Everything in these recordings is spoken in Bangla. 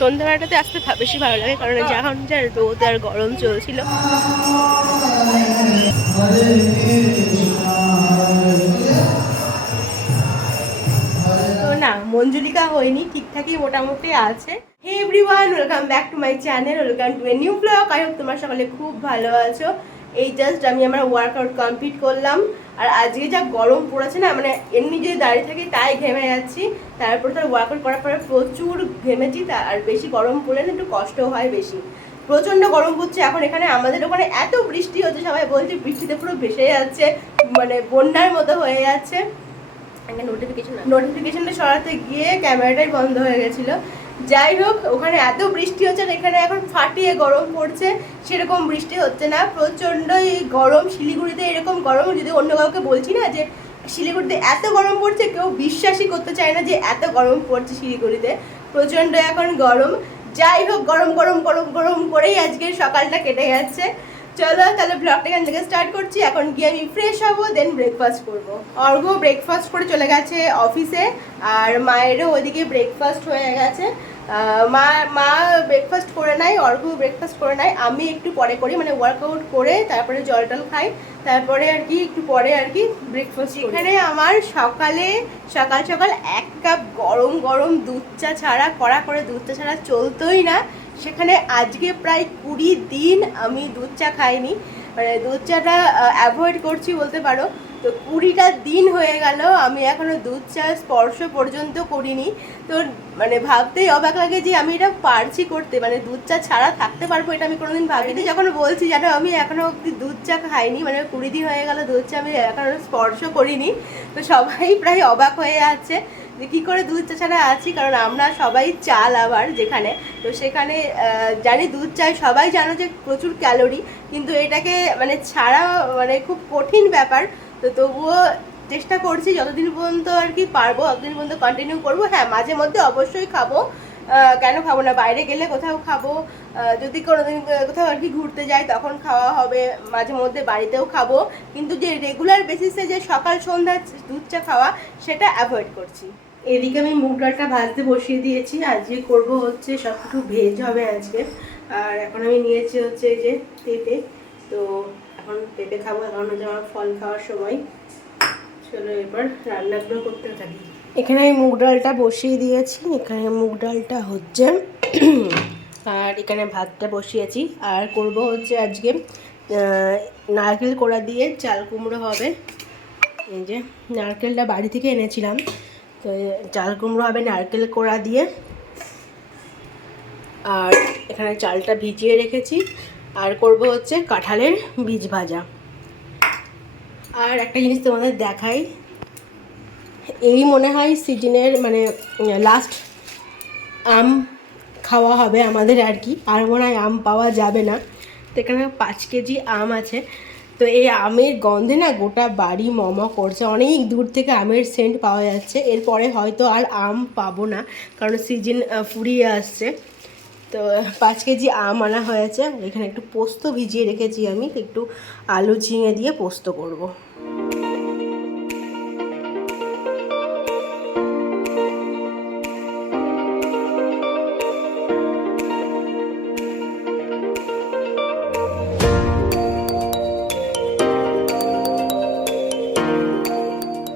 সন্ধ্যাবেলাটাতে আসতে বেশি ভালো লাগে, কারণ যখন যা রোদ আর গরম চলছিল। তো না, মঞ্জুলিকা হয়নি, ঠিকঠাকই মোটামুটি আছে। Hey everyone, welcome back to my channel, welcome to a new blog. I hope তোমরা সকলে খুব ভালো আছো। এই জাস্ট আমি আমার ওয়ার্কআউট কমপ্লিট করলাম। আর আজকে যা গরম পড়েছে না, মানে এমনি যদি দাঁড়িয়ে থাকি তাই ঘেমে যাচ্ছি, তারপর তার ওয়ার্কআউট করার পরে প্রচুর ঘেমেছি। আর বেশি গরম পড়লে না একটু কষ্টও হয় বেশি, প্রচণ্ড গরম পড়ছে। এখন এখানে আমাদের ওখানে এত বৃষ্টি হচ্ছে, সবাই বলছে বৃষ্টিতে পুরো ভেসে যাচ্ছে, মানে বন্যার মতো হয়ে যাচ্ছে। নোটিফিকেশনটা সরাতে গিয়ে ক্যামেরাটাই বন্ধ হয়ে গেছিলো। যাই হোক, ওখানে এত বৃষ্টি হচ্ছে আর এখানে এখন ফাটিয়ে গরম পড়ছে। সেরকম বৃষ্টি হচ্ছে না, প্রচণ্ডই গরম। শিলিগুড়িতে এরকম গরম, যদি অন্য কাউকে বলছি না যে শিলিগুড়িতে এত গরম পড়ছে, কেউ বিশ্বাসই করতে চায় না যে এত গরম পড়ছে শিলিগুড়িতে। প্রচণ্ড এখন গরম। যাই হোক, গরম গরম গরম গরম করেই আজকের সকালটা কেটে যাচ্ছে। চলো তাহলে ব্লগটা এখান থেকে স্টার্ট করছি। এখন গিয়ে আমি ফ্রেশ হবো, দেন ব্রেকফাস্ট করবো। অর্ঘ ব্রেকফাস্ট করে চলে গেছে অফিসে, আর মায়েরও ওইদিকে ব্রেকফাস্ট হয়ে গেছে। মা মা ব্রেকফাস্ট করে নাই, অর্ঘ ব্রেকফাস্ট করে নাই। আমি একটু পরে করি, মানে ওয়ার্কআউট করে তারপরে জল টল খাই, তারপরে আর কি একটু পরে আর কি ব্রেকফাস্ট। এখানে আমার সকালে সকাল সকাল 1 কাপ গরম গরম দুধ চা ছাড়া, কড়া করে দুধ চা ছাড়া চলতোই না। সেখানে আজকে প্রায় 20 দিন আমি দুধ চা খাইনি, মানে দুধ চাটা অ্যাভয়েড করছি বলতে পারো। তো 20টা দিন হয়ে গেল আমি এখনও দুধ চা স্পর্শ পর্যন্ত করিনি। তো মানে ভাবতেই অবাক লাগে যে আমি এটা পারছি করতে, মানে দুধ চা ছাড়া থাকতে পারবো, এটা আমি কোনোদিন ভাবিনি। যখন বলছি জানো আমি এখনও অব্দি দুধ চা খাইনি, মানে 20 দিন হয়ে গেল দুধ চা আমি এখনও স্পর্শ করিনি। তো সবাই প্রায় অবাক হয়ে যাচ্ছে যে কী করে দুধ চা ছাড়া আছি, কারণ আমরা সবাই চা লাভার যেখানে। তো সেখানে জানি দুধ চায়, সবাই জানো যে প্রচুর ক্যালোরি, কিন্তু এটাকে মানে ছাড়া মানে খুব কঠিন ব্যাপার। তো তবুও চেষ্টা করছি, যতদিন পর্যন্ত আর কি পারবো ততদিন পর্যন্ত কন্টিনিউ করবো। হ্যাঁ, মাঝে মধ্যে অবশ্যই খাবো, কেন খাবো না, বাইরে গেলে কোথাও খাবো, যদি কোনোদিন কোথাও আর কি ঘুরতে যাই তখন খাওয়া হবে, মাঝে মধ্যে বাড়িতেও খাবো। কিন্তু যে রেগুলার বেসিসে যে সকাল সন্ধ্যা দুধ চা খাওয়া, সেটা অ্যাভয়েড করছি। এদিকে আমি মুগ ডালটা ভাজতে বসিয়ে দিয়েছি। আজকে করবো হচ্ছে সব কিছু ভেজ হবে আজকে। আর এখন আমি নিয়েছি হচ্ছে এই যে পেঁপে, তো এখন পেঁপে খাবো, এখন হচ্ছে আমার ফল খাওয়ার সময়। চলো এবার রান্নাগুলো করতে থাকি। এখানে আমি মুগ ডালটা বসিয়ে দিয়েছি, এখানে মুগ ডালটা হচ্ছে, আর এখানে ভাতটা বসিয়েছি। আর করব হচ্ছে আজকে নারকেল কোড়া দিয়ে চাল কুমড়ো হবে। এই যে নারকেলটা বাড়ি থেকে এনেছিলাম, তো চাল কুমড়ো হবে নারকেল কোড়া দিয়ে। আর এখানে চালটা ভিজিয়ে রেখেছি। আর করব হচ্ছে কাঁঠালের বীজ ভাজা। আর একটা জিনিস তোমাদের দেখাই, এই মনে হয় সিজনের মানে লাস্ট আম খাওয়া হবে আমাদের আর কি, আর মনে হয় আম পাওয়া যাবে না। তো এখানে 5 কেজি আম আছে। তো এই আমের গন্ধে না গোটা বাড়ি মম করছে, অনেক দূর থেকে আমের সেন্ট পাওয়া যাচ্ছে। এরপরে হয়তো আর আম পাবো না, কারণ সিজন ফুরিয়ে আসছে। তো 5 কেজি আম আনা হয়েছে। এখানে একটু পোস্ত ভিজিয়ে রেখেছি আমি, একটু আলু ঝিঙে দিয়ে পোস্ত করব।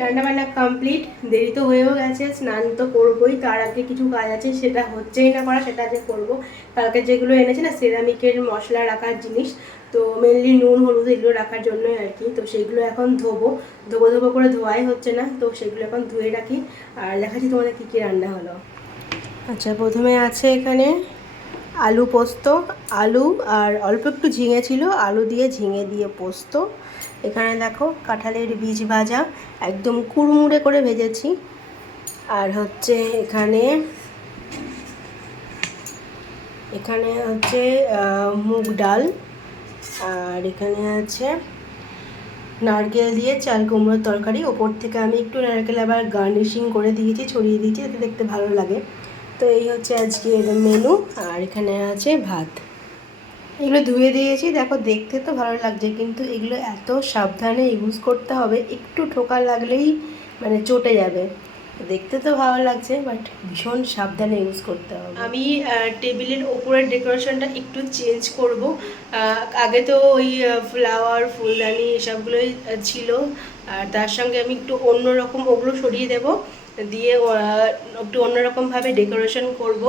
রান্নাবান্না কমপ্লিট, দেরি তো হয়েও গেছে, স্নান তো করবোই, তার আগে কিছু কাজ আছে সেটা হচ্ছেই না করা, সেটা আজকে করবো। কালকে যেগুলো এনেছে না সেরামিকের মশলা রাখার জিনিস, তো মেনলি নুন হলুদ এগুলো রাখার জন্যই আর কি। তো সেগুলো এখন ধোবো ধোবো করে ধোয়াই হচ্ছে না, তো সেগুলো এখন ধুয়ে রাখি। আর দেখাচ্ছি তোমাদের কী কী রান্না হলো। আচ্ছা, প্রথমে আছে এখানে আলু পোস্ত, আলু আর অল্প একটু ঝিঙে ছিল, আলু দিয়ে ঝিঙে দিয়ে পোস্ত। এখানে দেখো কাঁঠালের বীজ ভাজা, একদম কুড়মুড়ে করে ভেজেছি। আর হচ্ছে এখানে হচ্ছে মুগ ডাল। আর এখানে আছে নারকেল দিয়ে চাল কুমড়োর তরকারি। ওপর থেকে আমি একটু নারকেল আবার গার্নিশিং করে দিয়েছি, ছড়িয়ে দিয়েছি, যাতে দেখতে ভালো লাগে। তো এই হচ্ছে আজকের মেনু। আর এখানে আছে ভাত। এগুলো ধুয়ে দিয়েছি, দেখো দেখতে তো ভালো লাগছে, কিন্তু এগুলো এত সাবধানে ইউজ করতে হবে, একটু ঠোকা লাগলেই মানে চটে যাবে। দেখতে তো ভালো লাগছে, বাট ভীষণ সাবধানে ইউজ করতে হবে। আমি টেবিলের ওপরের ডেকোরেশনটা একটু চেঞ্জ করব। আগে তো ওই ফ্লাওয়ার, ফুলদানি এসবগুলোই ছিল, আর তার সঙ্গে আমি একটু অন্যরকম ওগুলো সরিয়ে দেব, দিয়ে একটু অন্যরকমভাবে ডেকোরেশন করব।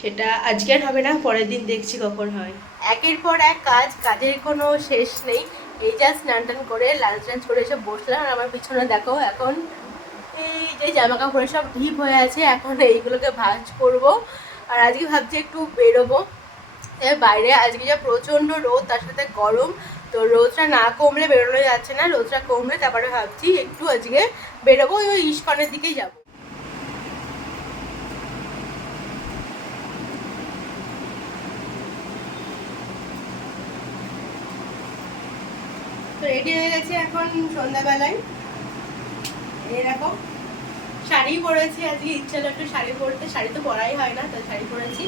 সেটা আজকে আর হবে না, পরের দিন দেখছি কখন হয়। একের পর এক কাজের কোনো শেষ নেই। এই যা স্নান টান করে লাঞ্চ টাঞ্চ করে এসে বসলাম, আর আমার পিছনে দেখো এখন এই যে জামা কাপড় সব ঢিপ হয়ে আছে, এখন এইগুলোকে ভাঁজ করব। আর আজকে ভাবছি একটু বেরোবো বাইরে। আজকে যা প্রচণ্ড রোদ, তার সাথে গরম, তো রোদটা না কমলে বেরোনো যাচ্ছে না। রোদটা কমলে তারপরে ভাবছি একটু আজকে বেরোবো, ওই ইস্কনের দিকেই যাবো। তো রেডি হয়ে গেছে এখন সন্ধ্যাবেলায়। এরকম শাড়ি পরেছি, আজকে ইচ্ছা হলো একটু শাড়ি পরতে। শাড়ি তো পরাই হয় না, তো শাড়ি পরেছি।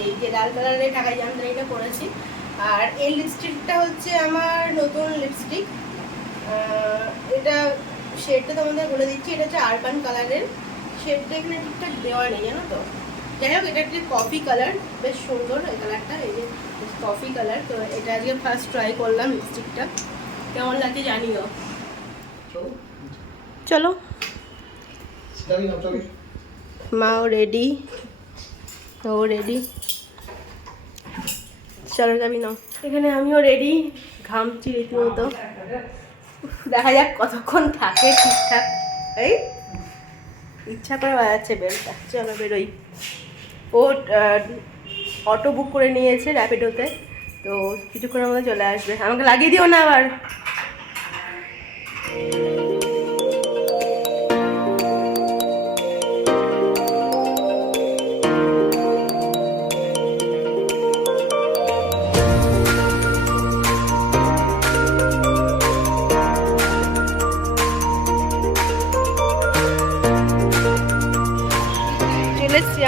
এই যে লাল কালারের ঢাকাই জামদানিটা পরেছি। আর এই লিপস্টিকটা হচ্ছে আমার নতুন লিপস্টিক। এটা শেডটা তোমাদের বলে দিচ্ছি, এটা হচ্ছে আরবান কালারের। শেডটা এখানে ঠিকঠাক দেওয়া নেই, জানো তো। যাই হোক, এটা একটি কফি কালার, বেশ সুন্দর এই কালারটা, এই যে কফি কালার। তো এটা আজকে ফার্স্ট ট্রাই করলাম লিপস্টিকটা, কেমন লাগে জানিও। চলো, মাও রেডি, ও রেডি, চলো যাবি না। এখানে আমিও রেডি, ঘামছি রীতিমতো। দেখা যাক কতক্ষণ থাকে ঠিকঠাক। এই ইচ্ছা করে বাজাচ্ছে বেলটা, চলো বেরোই। ও অটো বুক করে নিয়েছে র্যাপিডোতে, তো কিছুক্ষণের মধ্যে চলে আসবে। আমাকে লাগিয়ে দিও না আবার।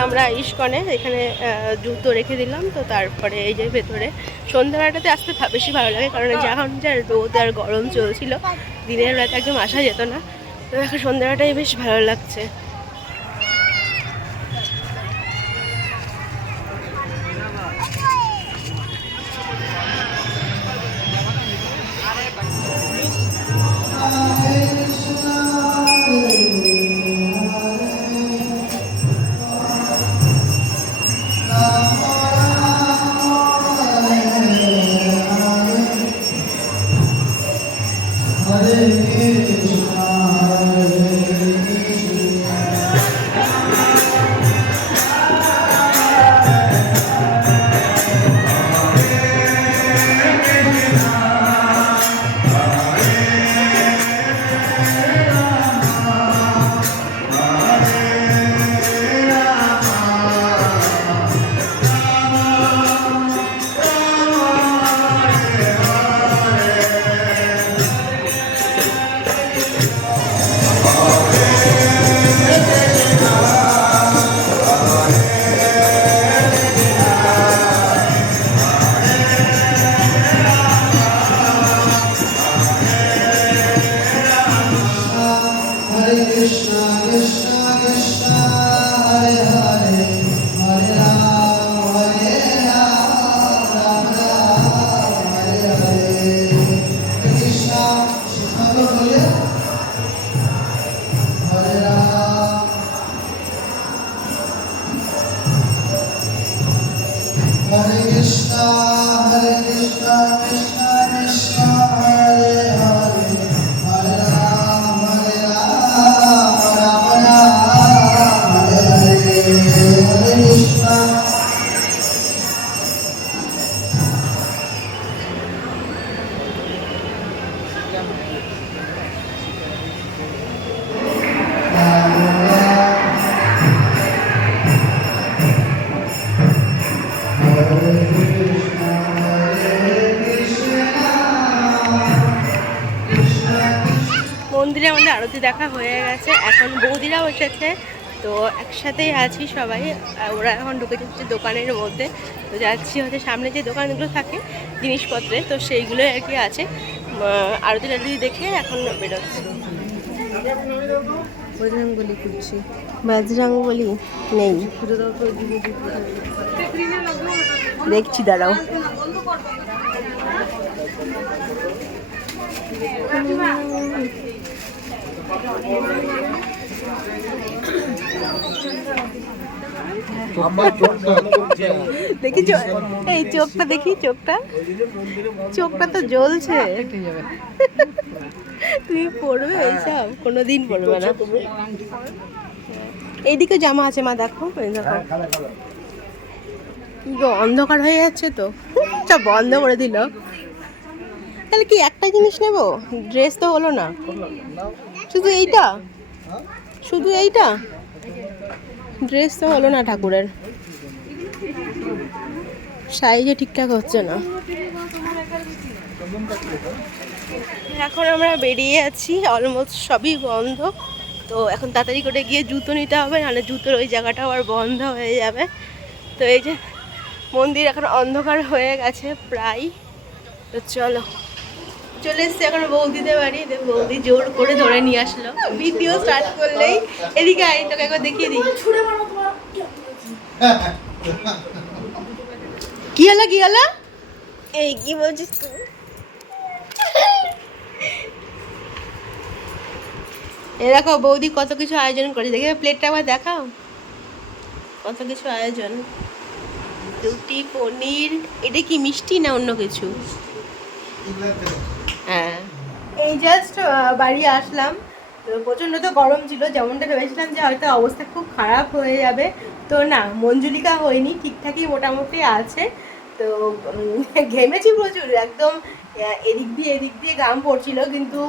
আমরা ইস্কনে এখানে জুতো রেখে দিলাম, তো তারপরে এই যে ভেতরে সন্ধ্যাবেলাটাতে আসতে বেশি ভালো লাগে, কারণ যখন যা রোদ আর গরম চলছিল, দিনের বেলাতে একদম আসা যেত না। তো এখন সন্ধ্যাবেলাটাই বেশ ভালো লাগছে। মন্দিরে আমাদের আরতি দেখা হয়ে গেছে, এখন বৌদিরাও এসেছে, তো একসাথেই আছি সবাই। ওরা এখন ঢুকে যাচ্ছে দোকানের মধ্যে, তো যাচ্ছি হচ্ছে সামনে যে দোকানগুলো থাকে জিনিসপত্রে, তো সেইগুলোই আর কি আছে। আরতি টারতি দেখে এখন বেরোচ্ছি। বজরংবলী খুঁজছি। বজরংবলী নেই, দেখছি দাঁড়াও। দেখি এই চোখটা, দেখি চোখটা, চোখটা তো জ্বলছে। তুমি পড়বে এইসব? কোনোদিন পড়বে না। এইদিকে জামা আছে মা, দেখো এই দেখো। কি গো, অন্ধকার হয়ে যাচ্ছে তো, সব বন্ধ করে দিল। তাহলে কি একটা জিনিস নেব? ড্রেস তো হলো না, শুধু এইটা, শুধু এইটা ড্রেস তো হলো না ঠাকুরের, সাইজে ঠিকঠাক হচ্ছে না। এখন আমরা বেরিয়ে আছি, অলমোস্ট সবই বন্ধ। তো এখন তাড়াতাড়ি করে গিয়ে জুতো নিতে হবে, নাহলে জুতোর ওই জায়গাটাও আর বন্ধ হয়ে যাবে। তো এই যে মন্দির এখন অন্ধকার হয়ে গেছে প্রায়। তো চলো, চলে এসছি এখন বৌদিদের বাড়ি। বৌদি জোর করে ধরে নিয়ে আসলো, ভিডিও স্টার্ট করলেই এদিকে আই, তোকে একবার দেখিয়ে দিই। কি হলো, কি হলো? এই কি বলছিস তুই? এ দেখো বৌদি কত কিছু আয়োজন করে, দেখে প্লেটটা আবার দেখাও, কত কিছু আয়োজন। রুটি, পনির, এটা কি মিষ্টি না অন্য কিছু? হ্যাঁ, এই জাস্ট বাড়ি আসলাম। তো প্রচণ্ড তো গরম ছিল, যেমনটা ভেবেছিলাম যে হয়তো অবস্থা খুব খারাপ হয়ে যাবে, তো না, মঞ্জুলিকা হয়নি, ঠিকঠাকই মোটামুটি আছে। তো ঘেমেছি প্রচুর, একদম এদিক দিয়ে এদিক দিয়ে ঘাম পড়ছিল, কিন্তু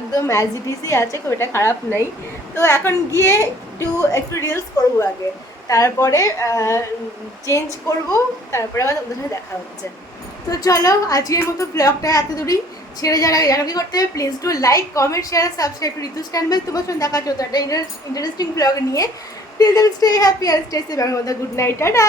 একদম অ্যাজ ইট ইজই আছে, খুব এটা খারাপ নেই। তো এখন গিয়ে একটু একটু রিলস করবো আগে, তারপরে চেঞ্জ করব, তারপরে আবার তোমাদের সাথে দেখা হচ্ছে। তো চলো, আজকের মতো ব্লগটা এত দূরই। ছেড়ে যারা জানো কি করতে হবে, please do like, comment, share, subscribe to ঋতুস channel. তোমার সঙ্গে দেখা হচ্ছে একটা ইন্টারেস্টিং ব্লগ নিয়ে। টিল দেন স্টে হ্যাপি আর স্টে সেভ। আমার মধ্যে গুড নাইট, টাটা।